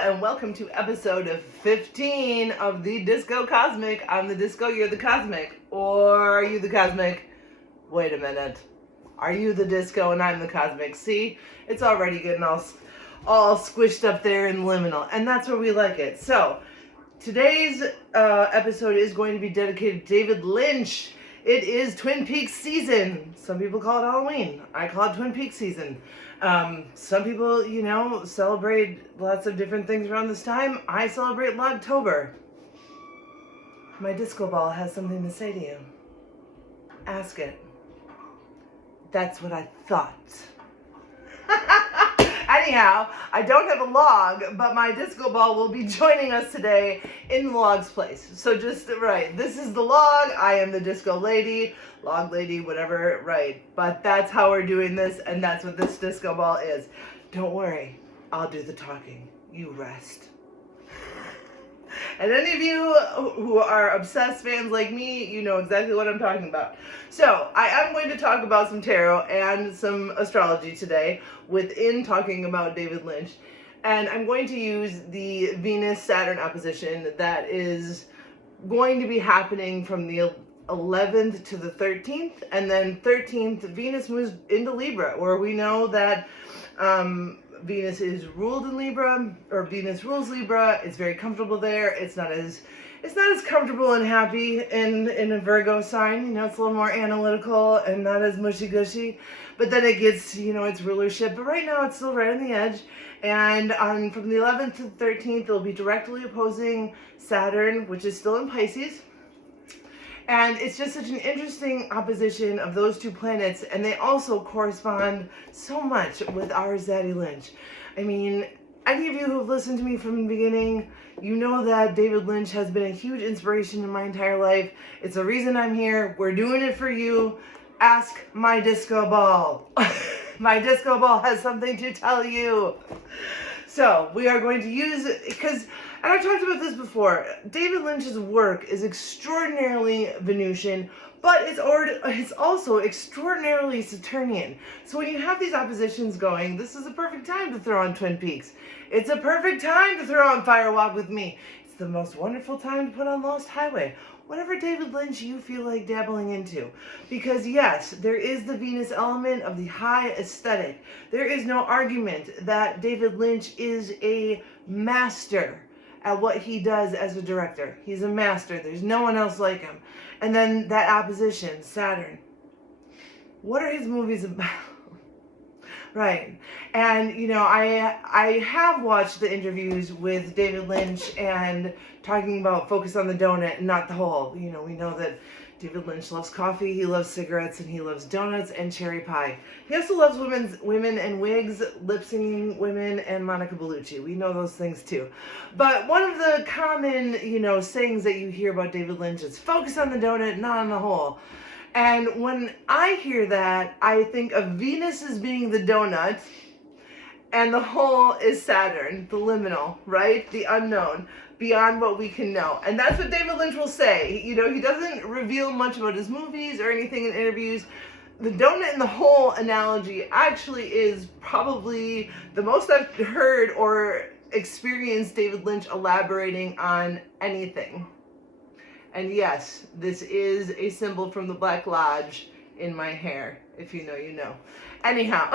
and welcome to episode 15 of the Disco Cosmic. I'm the Disco, you're the Cosmic. Or are you the Cosmic? Wait a minute. Are you the Disco and I'm the Cosmic? See, it's already getting all squished up there in liminal, and that's where we like it. So, today's episode is going to be dedicated to David Lynch. It is Twin Peaks season. Some people call it Halloween. I call it Twin Peaks season. Some people, celebrate lots of different things around this time. I celebrate Logtober. My disco ball has something to say to you. Ask it. That's what I thought. Anyhow, I don't have a log, but my disco ball will be joining us today in the log's place. So just, right, this is the log, I am the disco lady, log lady, whatever, right. But that's how we're doing this, and that's what this disco ball is. Don't worry, I'll do the talking. You rest. And any of you who are obsessed fans like me, you know exactly what I'm talking about. So, I am going to talk about some tarot and some astrology today within talking about David Lynch. And I'm going to use the Venus-Saturn opposition that is going to be happening from the 11th to the 13th. And then 13th, Venus moves into Libra, where we know that Venus is ruled in Libra, or Venus rules Libra. It's very comfortable there. It's not as comfortable and happy in a Virgo sign. You know, it's a little more analytical and not as mushy-gushy. But then it gets, its rulership. But right now it's still right on the edge. And from the 11th to the 13th, it'll be directly opposing Saturn, which is still in Pisces. And it's just such an interesting opposition of those two planets, and they also correspond so much with our Zaddy Lynch. I mean, any of you who have listened to me from the beginning, you know that David Lynch has been a huge inspiration in my entire life. It's the reason I'm here. We're doing it for you. Ask my disco ball. My disco ball has something to tell you. So we are going to use it because, and I've talked about this before, David Lynch's work is extraordinarily Venusian, but it's also extraordinarily Saturnian. So when you have these oppositions going, this is a perfect time to throw on Twin Peaks. It's a perfect time to throw on Fire Walk with Me. It's the most wonderful time to put on Lost Highway. Whatever David Lynch you feel like dabbling into. Because yes, there is the Venus element of the high aesthetic. There is no argument that David Lynch is a master at what he does as a director. He's a master. There's no one else like him. And then that opposition, Saturn. What are his movies about? Right. And, I have watched the interviews with David Lynch and talking about focus on the donut, not the hole. We know that David Lynch loves coffee, he loves cigarettes, and he loves donuts and cherry pie. He also loves women and wigs, lip-singing women, and Monica Bellucci. We know those things too. But one of the common, sayings that you hear about David Lynch is focus on the donut, not on the hole. And when I hear that, I think of Venus as being the donut, and the hole is Saturn, the liminal, right? The unknown, beyond what we can know. And that's what David Lynch will say. He doesn't reveal much about his movies or anything in interviews. The donut and the hole analogy actually is probably the most I've heard or experienced David Lynch elaborating on anything. And yes, this is a symbol from the Black Lodge in my hair. If you know, you know. Anyhow.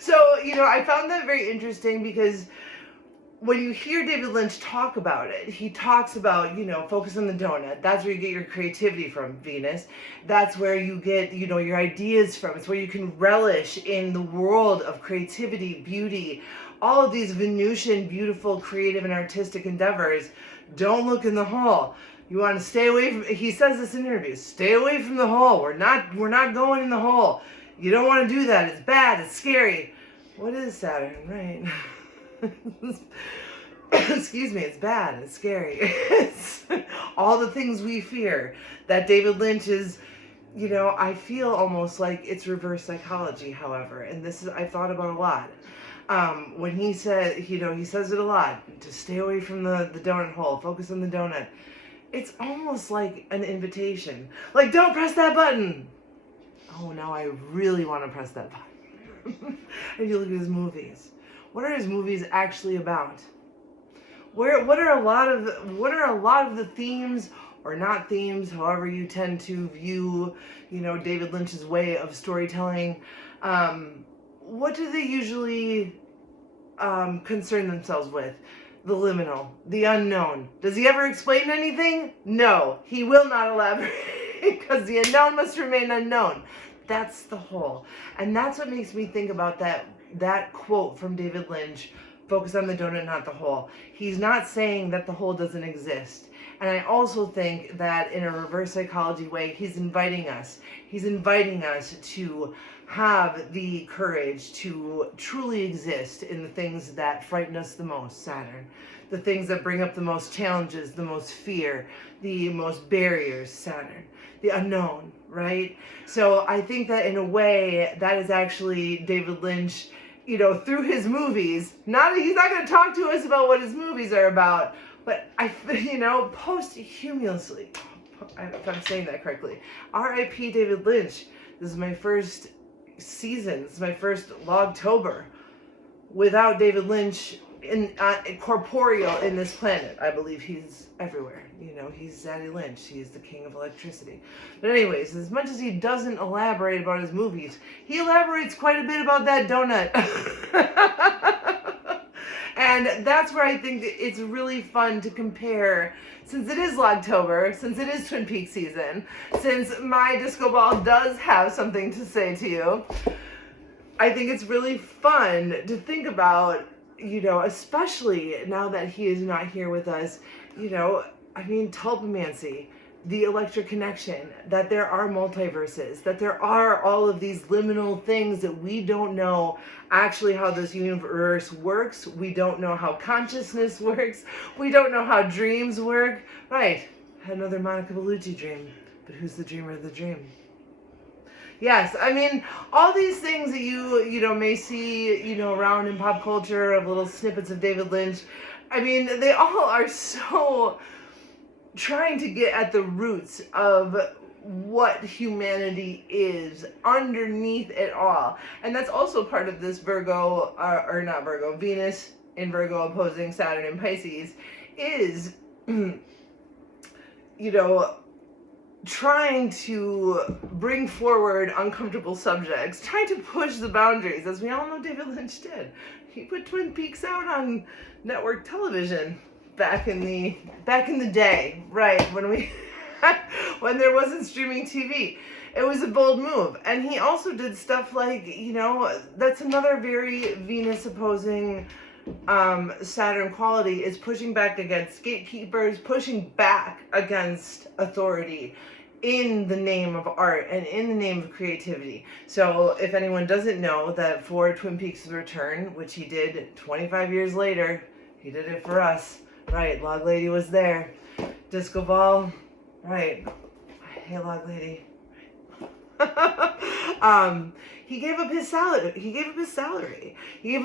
So, I found that very interesting because when you hear David Lynch talk about it, he talks about, focus on the donut. That's where you get your creativity from, Venus. That's where you get, your ideas from. It's where you can relish in the world of creativity, beauty, all of these Venusian, beautiful, creative, and artistic endeavors. Don't look in the hole. You want to stay away from, he says this in interviews, stay away from the hole. We're not going in the hole. You don't want to do that. It's bad. It's scary. What is Saturn? Right. Excuse me. It's bad. It's scary. It's all the things we fear. That David Lynch is, I feel almost like it's reverse psychology, however. And this is, I've thought about a lot. When he said, he says it a lot, to stay away from the donut hole, focus on the donut. It's almost like an invitation. Like, don't press that button. Oh, now I really want to press that button. And you look at his movies. what are his movies actually about? What are a lot of the themes, or not themes, however you tend to view, David Lynch's way of storytelling? What do they usually concern themselves with? The liminal, the unknown. Does he ever explain anything? No, he will not elaborate because the unknown must remain unknown. That's the whole. And that's what makes me think about that quote from David Lynch, focus on the donut, not the hole. He's not saying that the hole doesn't exist. And I also think that in a reverse psychology way, he's inviting us. He's inviting us to have the courage to truly exist in the things that frighten us the most, Saturn. The things that bring up the most challenges, the most fear, the most barriers, Saturn. The unknown, right? So I think that in a way, that is actually David Lynch, through his movies. He's not going to talk to us about what his movies are about, but posthumously, if I'm saying that correctly, R.I.P. David Lynch. This is my first season. This is my first Logtober without David Lynch corporeal in this planet. I believe he's everywhere. He's Zaddy Lynch. He's the king of electricity. But anyways, as much as he doesn't elaborate about his movies, he elaborates quite a bit about that donut. And that's where I think that it's really fun to compare, since it is Logtober, since it is Twin Peaks season, since my disco ball does have something to say to you. I think it's really fun to think about, especially now that he is not here with us, tulpomancy, the electric connection, that there are multiverses, that there are all of these liminal things that we don't know actually how this universe works. We don't know how consciousness works. We don't know how dreams work. Right, another Monica Bellucci dream. But who's the dreamer of the dream? Yes, all these things that you may see, around in pop culture of little snippets of David Lynch, they all are so trying to get at the roots of what humanity is underneath it all. And that's also part of this Venus in Virgo opposing Saturn in Pisces is, trying to bring forward uncomfortable subjects, trying to push the boundaries, as we all know David Lynch did. He put Twin Peaks out on network television back in the day, right, when there wasn't streaming TV. It was a bold move. And he also did stuff like, that's another very Venus opposing Saturn quality, is pushing back against gatekeepers, pushing back against authority in the name of art and in the name of creativity. So if anyone doesn't know, that for Twin Peaks' return, which he did 25 years later, he did it for us. Right, Log Lady was there. Disco Ball, right. Hey, Log Lady. He gave up his salary. He gave up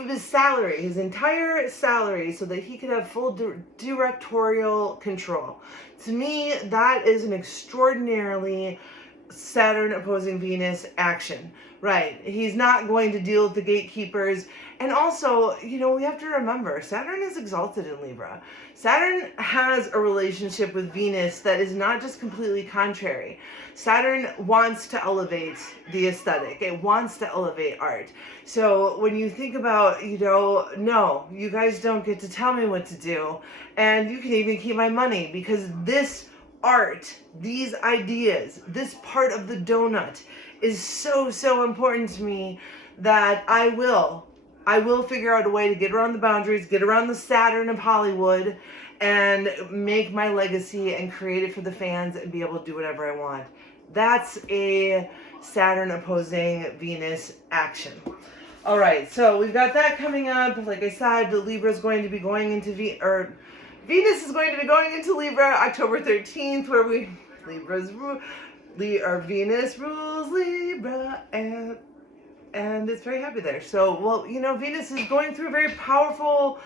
his entire salary, so that he could have full directorial control. To me, that is an extraordinarily Saturn opposing Venus action. Right. He's not going to deal with the gatekeepers. And also, we have to remember, Saturn is exalted in Libra. Saturn has a relationship with Venus that is not just completely contrary. Saturn wants to elevate the aesthetic. It wants to elevate art. So when you think about, no, you guys don't get to tell me what to do. And you can even keep my money, because this art, these ideas, this part of the donut is so, so important to me that I will figure out a way to get around the boundaries, get around the Saturn of Hollywood, and make my legacy and create it for the fans and be able to do whatever I want. That's a Saturn opposing Venus action. All right, so we've got that coming up. Like I said, Libra is going to be going into Venus is going to be going into Libra October 13th, where Venus rules Libra, and it's very happy there. So, Venus is going through a very powerful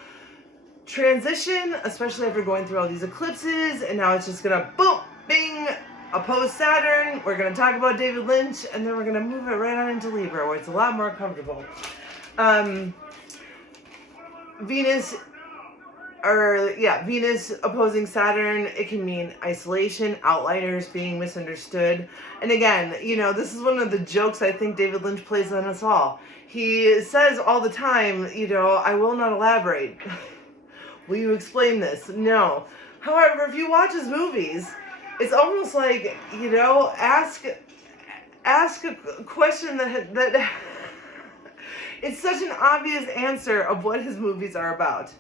transition, especially after going through all these eclipses, and now it's just gonna boom, bing, oppose Saturn. We're gonna talk about David Lynch, and then we're gonna move it right on into Libra, where it's a lot more comfortable. Venus Venus opposing Saturn, it can mean isolation, outliers, being misunderstood. And again, this is one of the jokes I think David Lynch plays on us all. He says all the time, I will not elaborate. Will you explain this? No. However, if you watch his movies, it's almost like, ask a question that it's such an obvious answer of what his movies are about.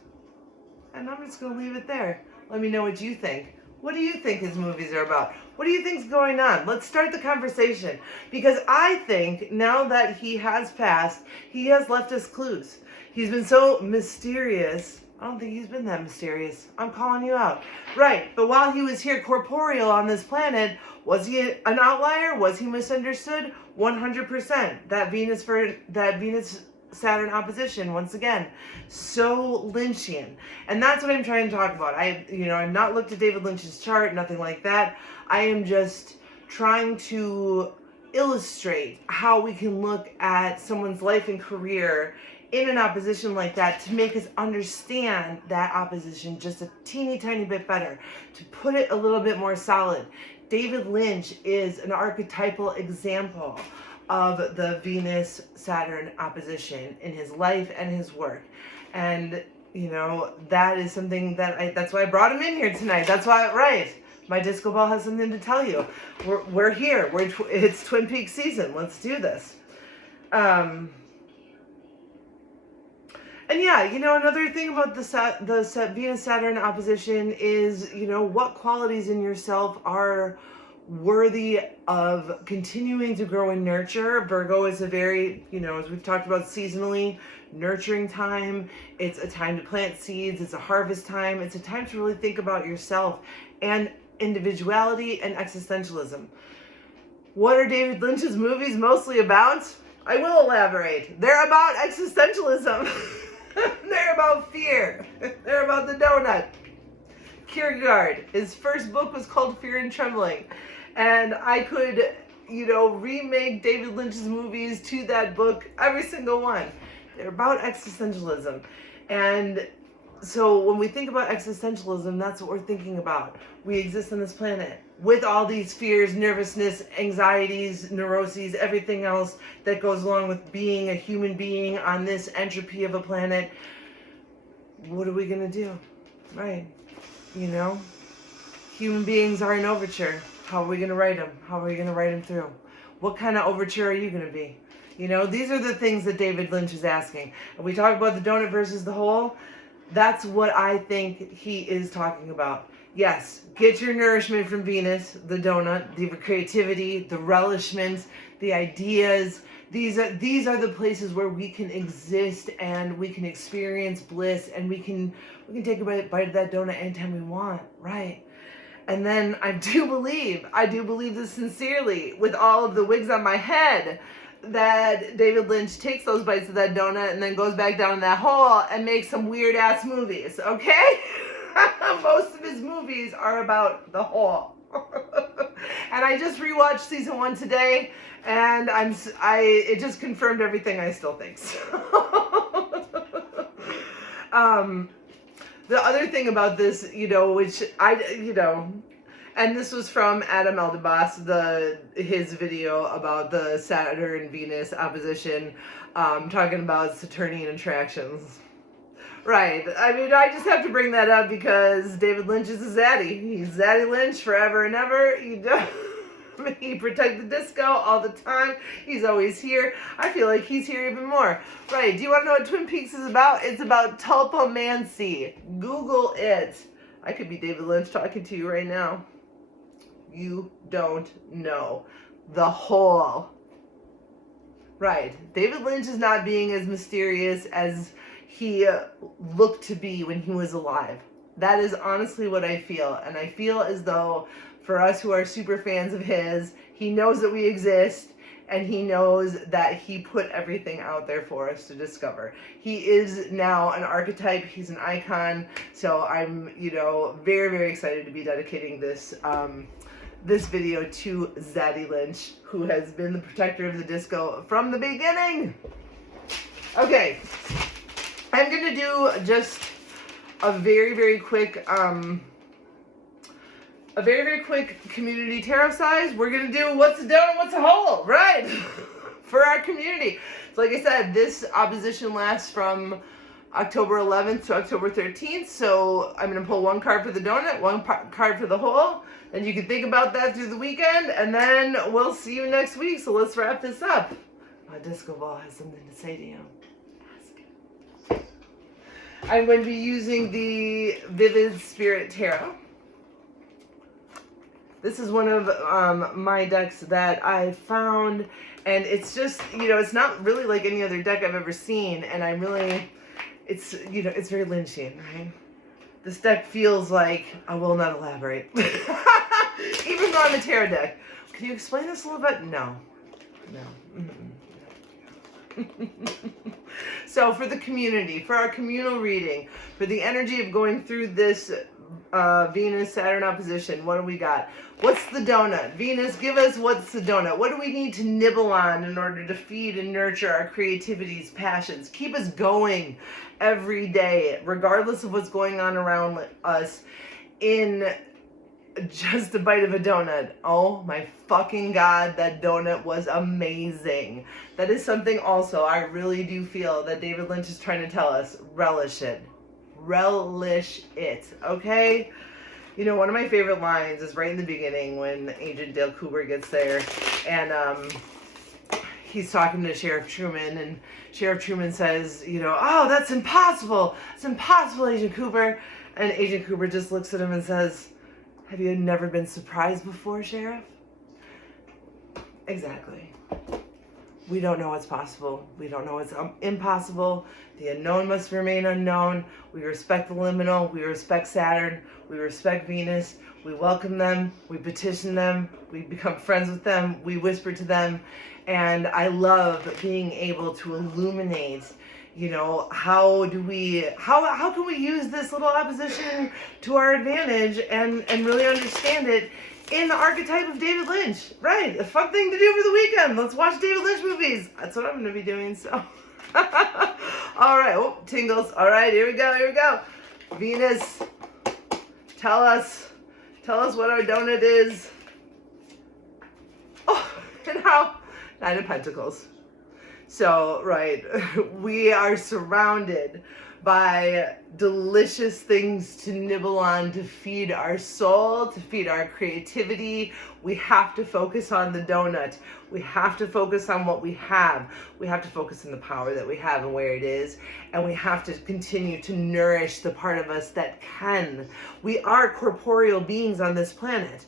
And I'm just going to leave it there. Let me know what you think. What do you think his movies are about? What do you think's going on? Let's start the conversation. Because I think now that he has passed, he has left us clues. He's been so mysterious. I don't think he's been that mysterious. I'm calling you out. Right, but while he was here corporeal on this planet, was he an outlier? Was he misunderstood? 100%. That Venus Saturn opposition, once again, so Lynchian. And that's what I'm trying to talk about. I've not looked at David Lynch's chart, nothing like that. I am just trying to illustrate how we can look at someone's life and career in an opposition like that to make us understand that opposition just a teeny tiny bit better, to put it a little bit more solid. David Lynch is an archetypal example of the Venus-Saturn opposition in his life and his work. And, that is something that's why I brought him in here tonight. That's why, right, my disco ball has something to tell you. We're here. It's Twin Peaks season. Let's do this. And yeah, another thing about the Venus-Saturn opposition is, what qualities in yourself are worthy of continuing to grow and nurture. Virgo is a very, as we've talked about seasonally, nurturing time. It's a time to plant seeds. It's a harvest time. It's a time to really think about yourself and individuality and existentialism. What are David Lynch's movies mostly about? I will elaborate. They're about existentialism. They're about fear. They're about the donut. Kierkegaard, his first book was called Fear and Trembling. And I could, remake David Lynch's movies to that book, every single one. They're about existentialism. And so when we think about existentialism, that's what we're thinking about. We exist on this planet with all these fears, nervousness, anxieties, neuroses, everything else that goes along with being a human being on this entropy of a planet. What are we going to do? Right. Human beings are an overture. How are we going to write them? How are we going to write them through? What kind of overture are you going to be? These are the things that David Lynch is asking. And we talk about the donut versus the whole. That's what I think he is talking about. Yes, get your nourishment from Venus, the donut, the creativity, the relishments, the ideas. These are the places where we can exist and we can experience bliss, and we can take a bite of that donut anytime we want, right? And then I do believe this sincerely, with all of the wigs on my head, that David Lynch takes those bites of that donut and then goes back down in that hole and makes some weird ass movies, okay? Most of his movies are about the hole. And I just rewatched season 1 today, and it just confirmed everything I still think. So. The other thing about this, which and this was from Adam Eldebas, his video about the Saturn-Venus opposition, talking about Saturnian attractions. Right. I mean, I just have to bring that up because David Lynch is a zaddy. He's Zaddy Lynch forever and ever. He protects the disco all the time. He's always here. I feel like he's here even more. Right. Do you want to know what Twin Peaks is about? It's about tulpomancy. Google it. I could be David Lynch talking to you right now. You don't know. The whole. Right. David Lynch is not being as mysterious as he looked to be when he was alive. That is honestly what I feel. And I feel as though for us who are super fans of his, he knows that we exist, and he knows that he put everything out there for us to discover. He is now an archetype. He's an icon. So I'm, very, very excited to be dedicating this this video to Zaddy Lynch, who has been the protector of the disco from the beginning. Okay. I'm going to do just a very, very quick community tarot size. We're going to do what's a donut, what's a hole, right? For our community. So like I said, this opposition lasts from October 11th to October 13th. So I'm going to pull one card for the donut, one card for the hole. And you can think about that through the weekend. And then we'll see you next week. So let's wrap this up. Disco Ball has something to say to you. Ask. I'm going to be using the Vivid Spirit Tarot. This is one of my decks that I found, and it's just, it's not really like any other deck I've ever seen, and it's very Lynchian, right? This deck feels like, I will not elaborate. Even though I'm a tarot deck. Can you explain this a little bit? No. So for the community, for our communal reading, for the energy of going through this Venus-Saturn opposition, what do we got? What's the donut? Venus, give us what's the donut. What do we need to nibble on in order to feed and nurture our creativities, passions? Keep us going every day, regardless of what's going on around us, in just a bite of a donut. Oh my fucking God, that donut was amazing. That is something also I really do feel that David Lynch is trying to tell us. Relish it. Relish it, okay? One of my favorite lines is right in the beginning when Agent Dale Cooper gets there, and he's talking to Sheriff Truman, and Sheriff Truman says, oh, that's impossible. It's impossible, Agent Cooper. And Agent Cooper just looks at him and says, have you never been surprised before, Sheriff? Exactly. We don't know what's possible. We don't know what's impossible. The unknown must remain unknown. We respect the liminal. We respect Saturn. We respect Venus. We welcome them. We petition them. We become friends with them. We whisper to them. And I love being able to illuminate, how can we use this little opposition to our advantage and really understand it in the archetype of David Lynch. Right, a fun thing to do for the weekend. Let's watch David Lynch movies. That's what I'm going to be doing, so. All right, oh, tingles. All right, here we go. Venus, tell us what our donut is. Oh, and how? Nine of Pentacles. So, right, we are surrounded by delicious things to nibble on, to feed our soul, to feed our creativity. We have to focus on the donut. We have to focus on what we have. We have to focus on the power that we have and where it is. And we have to continue to nourish the part of us that can. We are corporeal beings on this planet.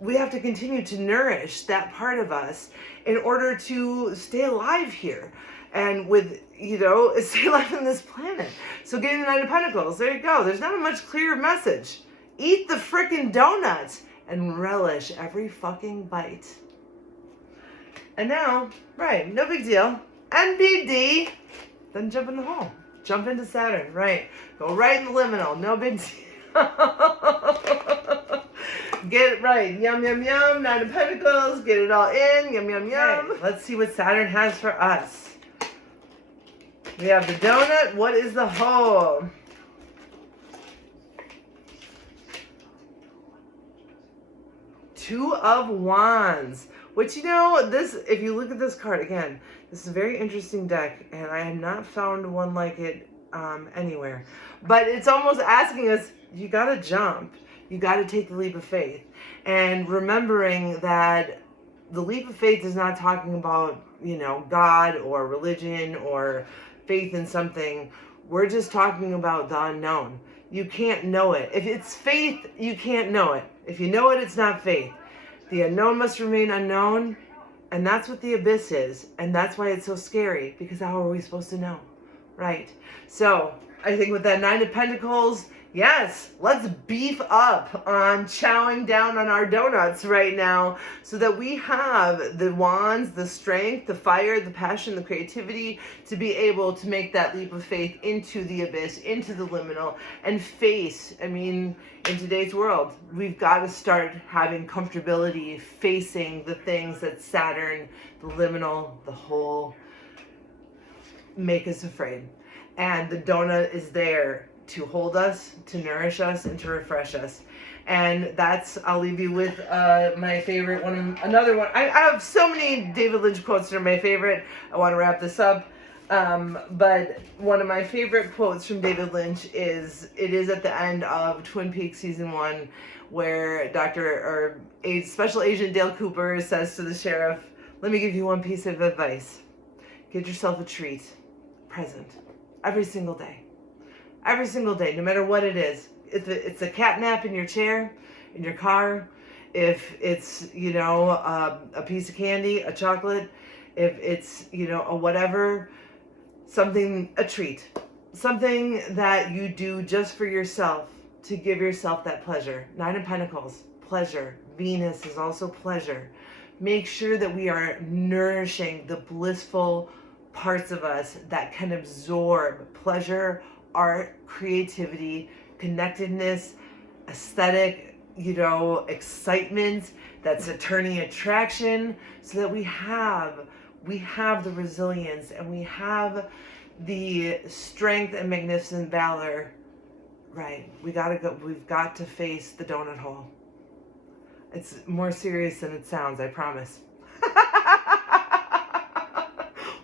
We have to continue to nourish that part of us in order to stay alive here and stay alive on this planet. So getting the Nine of Pentacles, there you go. There's not a much clearer message. Eat the frickin' donuts and relish every fucking bite. And now, right, no big deal. NBD, then jump in the hole. Jump into Saturn, right. Go right in the liminal, no big deal. Get it right. Yum, yum, yum. Nine of Pentacles. Get it all in. Yum, yum, yum. Okay, let's see what Saturn has for us. We have the donut. What is the hole? Two of Wands. Which, if you look at this card again, this is a very interesting deck, and I have not found one like it anywhere. But it's almost asking us, you gotta jump. You got to take the leap of faith. And remembering that the leap of faith is not talking about, God or religion or faith in something. We're just talking about the unknown. You can't know it. If it's faith, you can't know it. If you know it, it's not faith. The unknown must remain unknown. And that's what the abyss is. And that's why it's so scary. Because how are we supposed to know? Right. So I think with that Nine of Pentacles, yes, let's beef up on chowing down on our donuts right now so that we have the wands, the strength, the fire, the passion, the creativity to be able to make that leap of faith into the abyss, into the liminal, and face, in today's world, we've got to start having comfortability facing the things that Saturn, the liminal, the whole make us afraid. And the donut is there to hold us, to nourish us, and to refresh us. And I'll leave you with my favorite one. Another one. I have so many David Lynch quotes that are my favorite. I want to wrap this up. But one of my favorite quotes from David Lynch is at the end of Twin Peaks season 1, where Special Agent Dale Cooper says to the sheriff, "Let me give you one piece of advice. Get yourself a treat, present, every single day. Every single day, no matter what it is. If it's a cat nap in your chair, in your car, if it's, a piece of candy, a chocolate, if it's, a whatever, a treat. Something that you do just for yourself, to give yourself that pleasure. 9 of Pentacles, pleasure. Venus is also pleasure. Make sure that we are nourishing the blissful parts of us that can absorb pleasure, art, creativity, connectedness, aesthetic, excitement, that's a turning attraction, so that we have the resilience and we have the strength and magnificent valor. Right, we've got to face the donut hole. It's more serious than it sounds, I promise.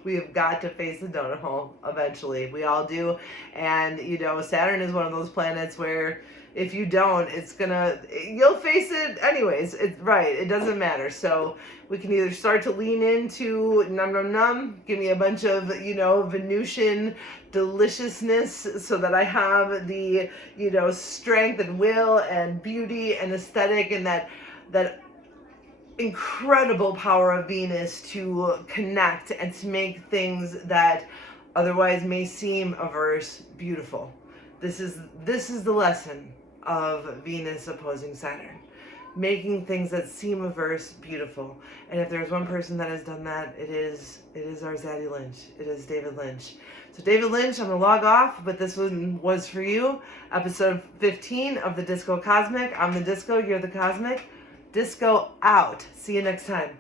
We have got to face the donut hole eventually. We all do. And, Saturn is one of those planets where if you don't, you'll face it anyways. It's right. It doesn't matter. So we can either start to lean into num num num, give me a bunch of, Venusian deliciousness so that I have the, strength and will and beauty and aesthetic and that incredible power of Venus to connect and to make things that otherwise may seem averse beautiful. This is the lesson of Venus opposing Saturn. Making things that seem averse beautiful. And if there's one person that has done that, it is our Zaddy Lynch. It is David Lynch. So David Lynch, I'm going to log off, but this one was for you. Episode 15 of the Disco Cosmic. I'm the Disco, you're the Cosmic. Disco out. See you next time.